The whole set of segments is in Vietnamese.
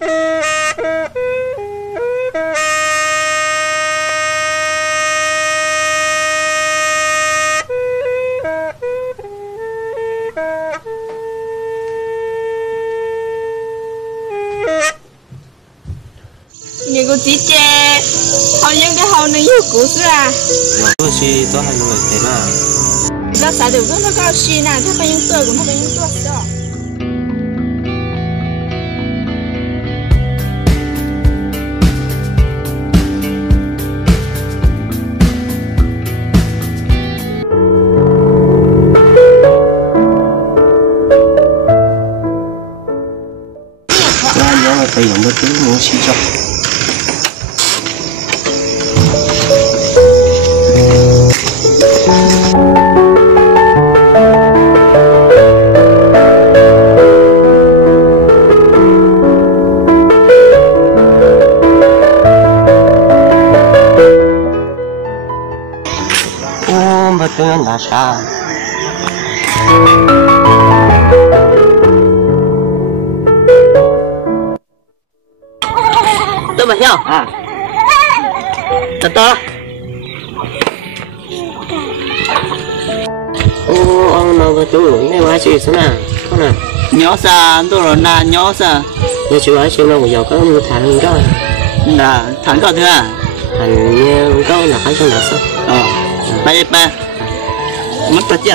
你个姐姐，好像个好能有故事啊！我是都还会对吧？那啥的，我那个是呢，他们用多，他们用多少？我培养的都冇试咗。我冇對人打啥。都唔曉啊，得到了。哦，那個都，你話住什麼？可能。nhỏ sa, tôi rồi na nhỏ sa. Nếu chú nói xem là một dầu có một thằng đó. Là thằng đó thôi à? Thằng có là phải trong đó sao? Ba ba. Mất tất chứ.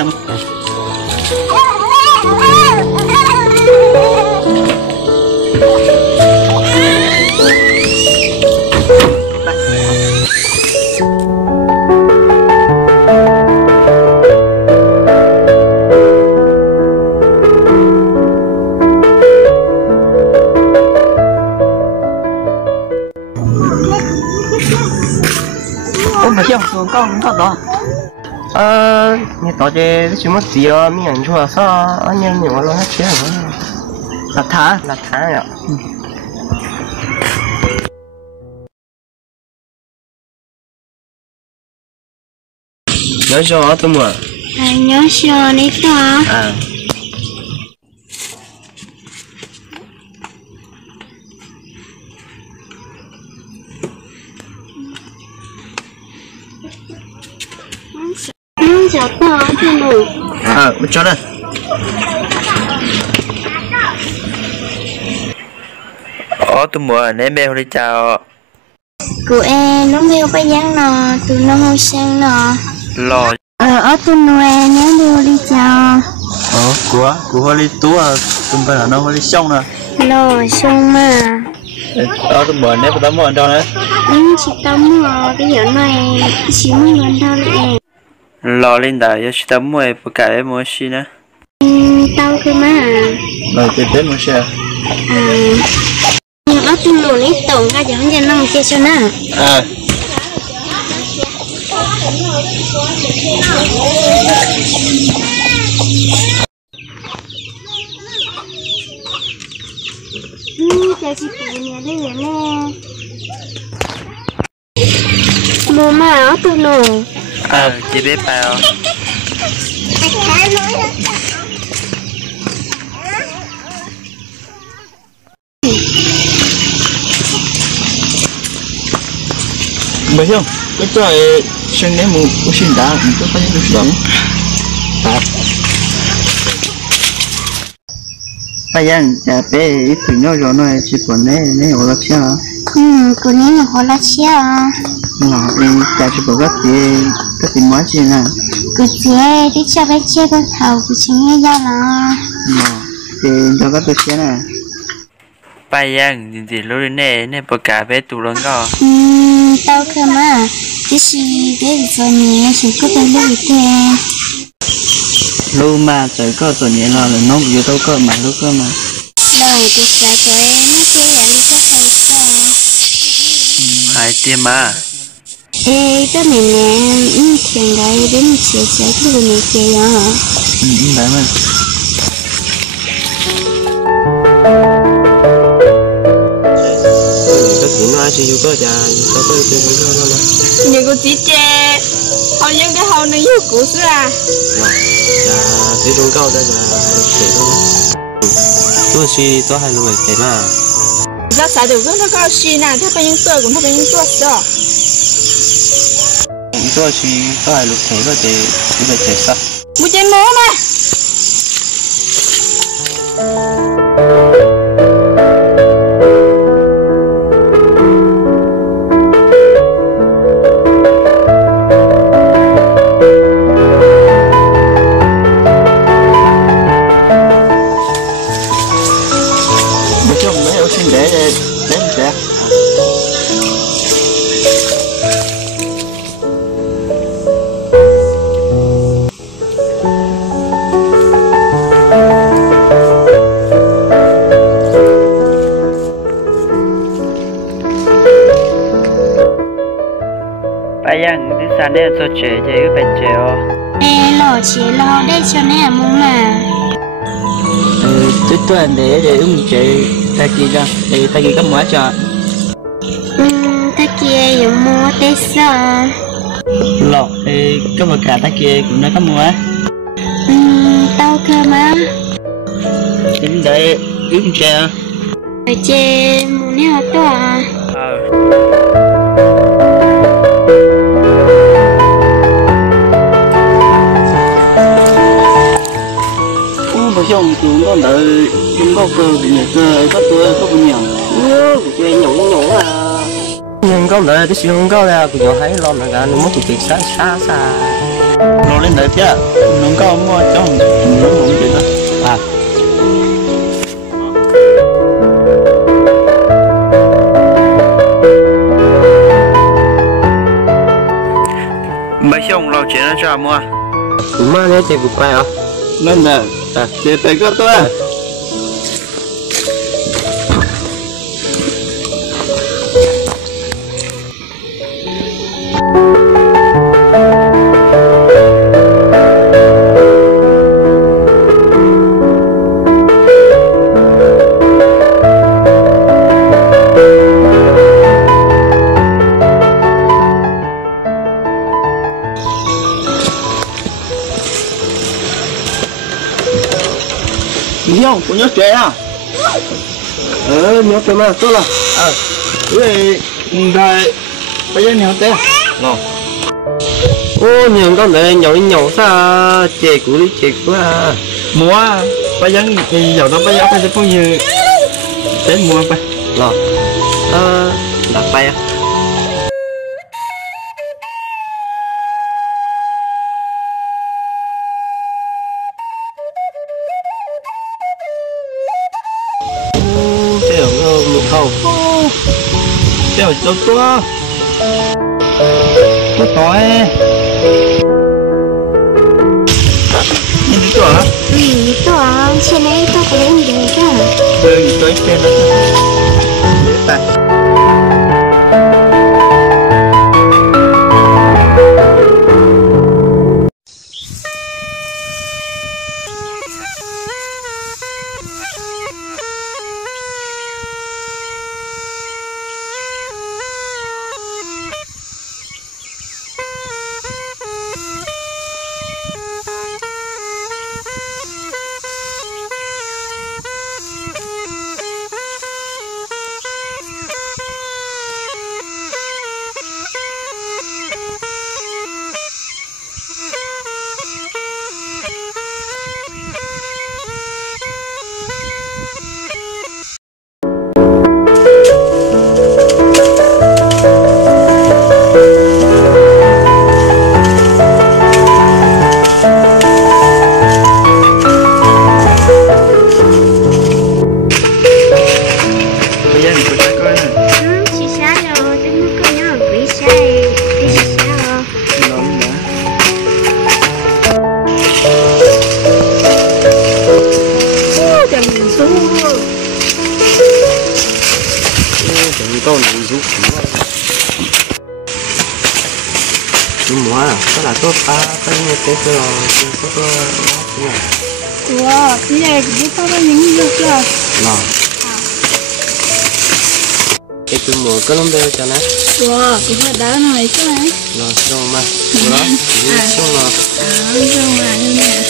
Mà chưa, con có đó. Như tao chơi chỉ mất gì à, mình ăn chua sao, anh em nhiều lo hết chuyện rồi. Là thả rồi. Nhớ cho tôi mua. Nhớ cho đấy to. Chào to thế nào? Cho đây. Tôi mua ném bèo đi chào. Cô em nó bèo phải dán nọ, tụi nó hơi sang nọ. Lò. Tụi nó em nhớ bèo đi chào. Cô hơi đi tú à, tụi bây giờ nó hơi đi xong nè. Lò xong mà. Tôi mua ném tao mua ăn đâu đấy. Chị tao mua cái giờ này chỉ mua ăn đâu đấy. Lò lên đã, giờ chúng ta mua một cái mua gì nữa? Tao cơ mà. Rồi cái tết mua gì à? Nhưng ở trong lùn ít tổng ra giờ không nó kia cho nó. Chào chị phụ nhà đây là nè. Mua mà ở trong lùn. Chị biết bao. Bây giờ cái trò xem nếu một xin đã mình có phải được sống. Bây giờ nhà bé ít tuổi nhỏ rồi nó chỉ còn nè ở đó chứ. Cô nè là họ là chia. Đi cha chỉ bảo cái gì mới gì nè. Cô chế đi cho bé chia con thầu của chị nghe ra là. Thì cho cái tôi chia nè. Bây giờ thì lúc này bữa cả bé tụ lớn có. Tao cơ mà cái gì bé giờ nè chỉ có tay lúc thế. Lúc mà trời có tuổi nhẹ là nó vừa đâu có mà lúc cơ mà. Lời thì sẽ cho em nó kia là đi có hay sao? Hai tiêm mà. Ê, cái này nè, thường đây đến chia sẻ cái này kia hả? Đấy mà. Cái chuyện nó chỉ có già, có cái chuyện không có đâu. Nhiều cô chị trẻ, họ những cái hậu này yêu cố sự à? Thì trong cao đây là trẻ thôi. Tôi chỉ tôi hay nuôi thế mà. ra xài được rất là cao xí nè thế bây giờ tôi cũng thế bây giờ tôi sao tôi chỉ có hai lúc thế có thể chết sao một chân mố mà để cho trẻ chơi cái bệnh trẻ ó. Lò chế lò để cho nè muốn mà. Tôi anh để chơi ta kia ra, để ta kia có mua cho. Ta kia dùng mua tết sao? Lọ, có một cả ta kia cũng đã có mua. Tao cơ mà. Chính để chơi. Chơi muốn nè to à? Xong chúng con đợi chúng có cơ bị nhảy cơ có tôi có bao nhiêu quê nhổ à nhưng con đợi cái xương có ra của nhỏ thấy lo là cả nó mất việc xa nó lên đợi chứ nó có mua trong nó không chuyện đó à mấy xong lo chuyện nó cho mua mà nếu chơi cục bài à nên là chơi tay có tôi à không có nhớ trẻ à nhớ trẻ mà tốt là vậy rồi bây giờ nhiều té ngon ô nhiều con này nhậu sao trẻ cũ đi trẻ quá mua bây giờ thì giờ nó bây giờ phải sẽ bao nhiêu đến mua phải lo đặt bay à không đeo cho tôi có tỏi nhìn thấy tỏi hả? Tỏi trên này tôi có lên được á tôi xem đó để ta con này rút nhưng mà có là tốt ba cái như thế rồi có wow cái này thì tao có những được chưa nào cái tôi mua cái lông beo cho nó wow cái hạt đá này chứ này rồi xong mà đó xong rồi xong mà như nè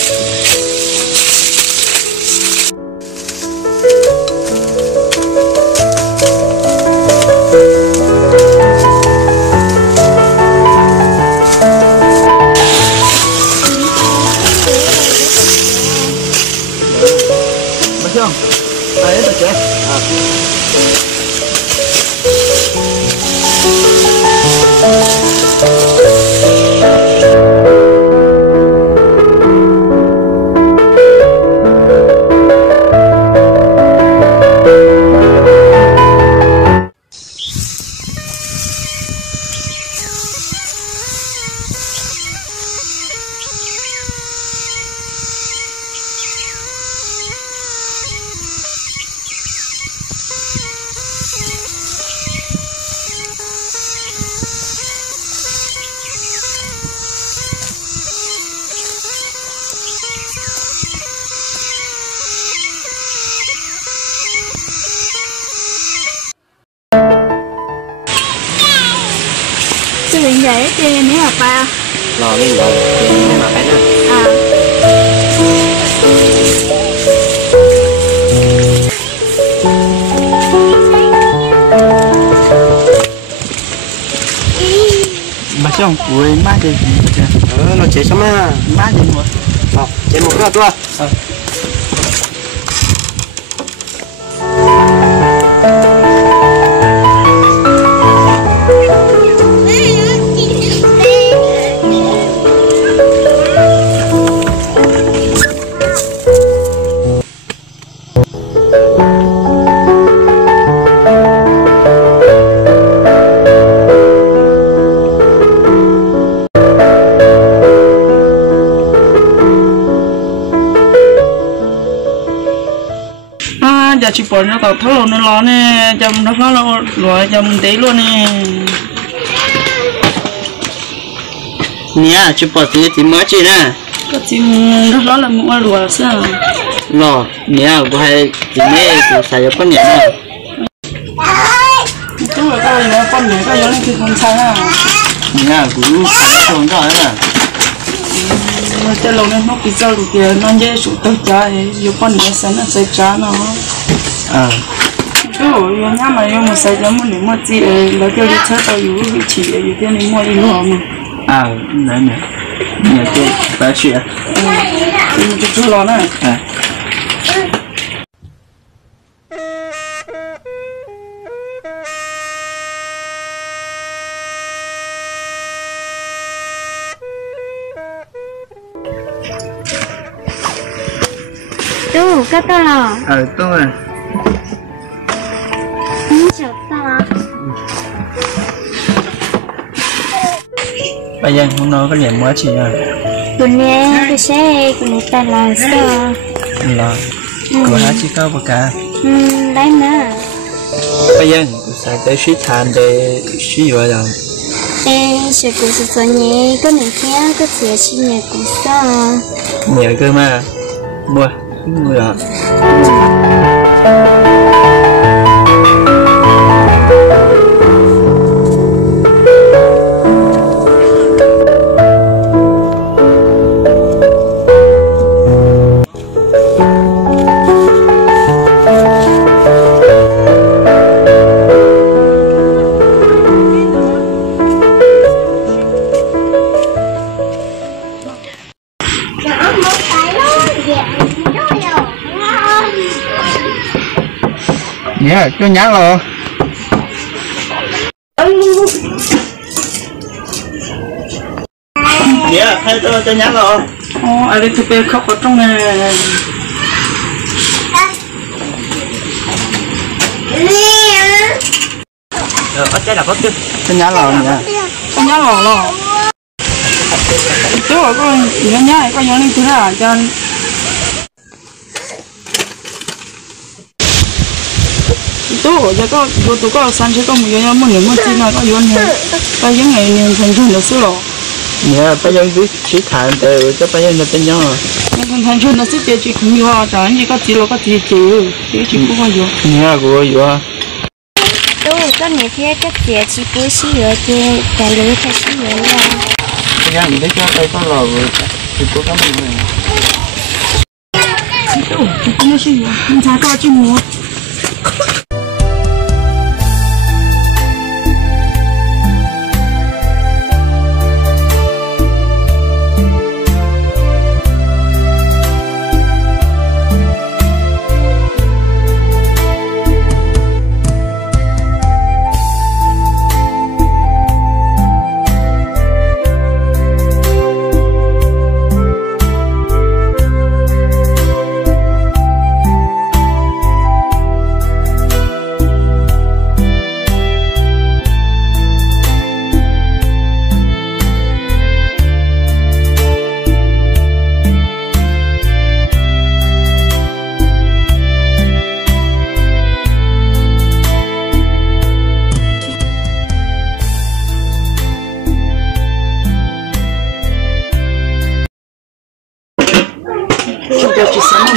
đấy. Chứ hiện vậy thì nếu mà ba Lò lên rồi, nhưng mà phải nè. Bà chồng cuối má gì Nó chế xong á. má gì nữa Chế một cái tua. giờ chỉ bỏ nó tao thấu nó lo nè chồng nó lo loại chồng tí luôn nè Nè, chụp bỏ thì mới chỉ nè. có chim nó lo là mua lúa sao Lò, nè, của hai thì mẹ của xài cho con nè. chú là coi nó con này coi nó thì không sao ha Nè, cũng xài cho con đó nè. mà cái lồng này nó bị sao được kìa nó dễ sụt tới trái yêu con này sẽ nó sẽ trả nó chú yêu nhà mà yêu một sai chấm một niệm một gì là kêu đi chơi tao yêu vị trí yêu cái này mua đi mua mà Đấy nè. Nè, cái bác sĩ à? chú lo nè Chú, cái đó là Tôi à. chợ ta. Bây giờ hôm nay có điểm mới chỉ rồi. Tụi nè, cái xe của người ta là sao? Là của hai chị cao và cả. Đấy nè. Bây giờ xài tới suy thàn để suy rồi rồi. Ê, sẽ cũng sẽ cho nhé, có những cái có thể chỉ nhẹ cũng sao. Nhớ cơ mà. Mua rồi. nhớ cho nhá rồi Dạ, thay tôi cho nhắn rồi. ai đi chụp khóc ở trong này Ở trái là có chứ. cho nhá rồi nha cho nhá rồi lo chú rồi con nhá nhá con nhớ lên chú là cho tôi giờ có tôi có san chế có một cái món nhiều món gì nào có vô này cái những ngày nhiều thành phần được xứ lộ Dạ, bây giờ biết chỉ thản từ cho bây giờ là tên nhau rồi. những thành phần nó sẽ tiêu chỉ không nhiều à chẳng như có chỉ là có chỉ chỉ cũng có vô Dạ, của vô. Tôi có những cái tiền chỉ bố xí ở trên cái lưới cái xí ở là. Bây giờ mình thấy cho tay con lò rồi. Thì cố gắng mình này. tôi cũng nó xí mình thấy có chỉ mua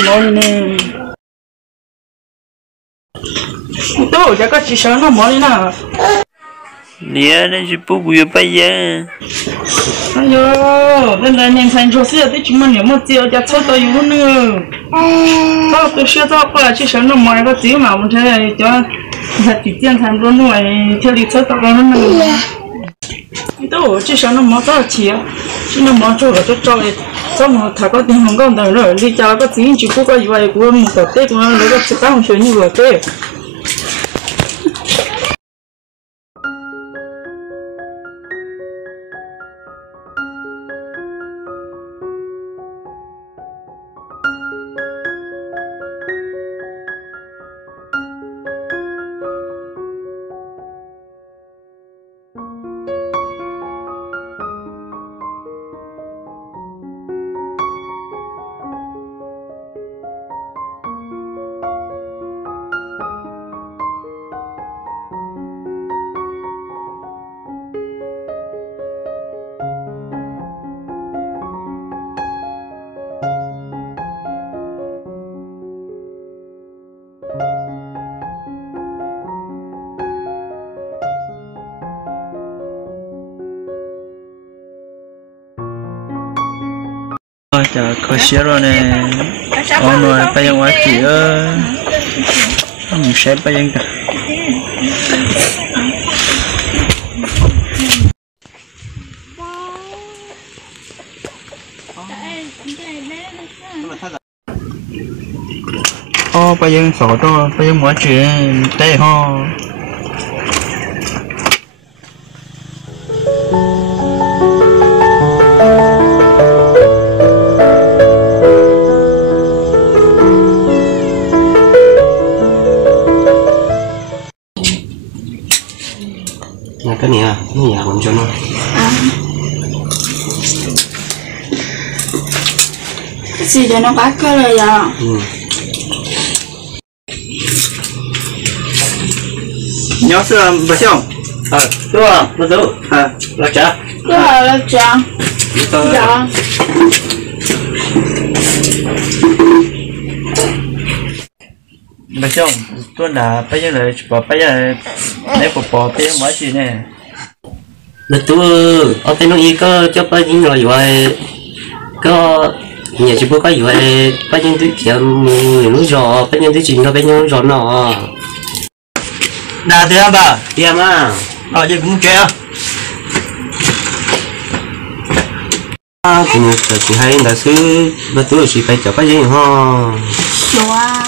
mỏ nè tôi giờ có chỉ sợ nó mỏ đi nào nè nên chỉ bố bùi bây giờ ai yo nên là nhân sinh cho xíu thì chúng mình nhiều một chiều cho số tôi yêu nữa có tôi sẽ cho qua chỉ sợ nó mỏ có chiều mà mình thấy cho thật chỉ tiền thành luôn rồi theo đi số tôi nó nữa tôi chỉ sợ nó mỏ có chiều chỉ nó mỏ cho xong thà có tiền không có đồng rồi đi cho có tiền chỉ có cái vậy của một cái tết của nó lấy cái cái không chơi như vậy tết chả có xe rồi nè ông nói bây giờ quá chỉ mình sẽ bây giờ cả bây giờ sổ cho bây giờ quá chuyện tệ ho cái này nó nhà còn cho nó cái gì để nó bắt cơ rồi à nhớ xưa bà xong đúng không nó đúng là chả là chả dạ bà xong tôi đã bây giờ là bỏ bây giờ lấy bỏ bây giờ mới gì nè là tôi ở bên nó có cho bao nhiêu rồi vậy có nhà chỉ có cái vậy bao nhiêu thứ kia nó rõ bao nhiêu thứ chuyện nó bao nhiêu rõ nọ nè thì em bà thì em giờ cũng chơi thì hay là sư bà tôi chỉ phải cho bao nhiêu ha wow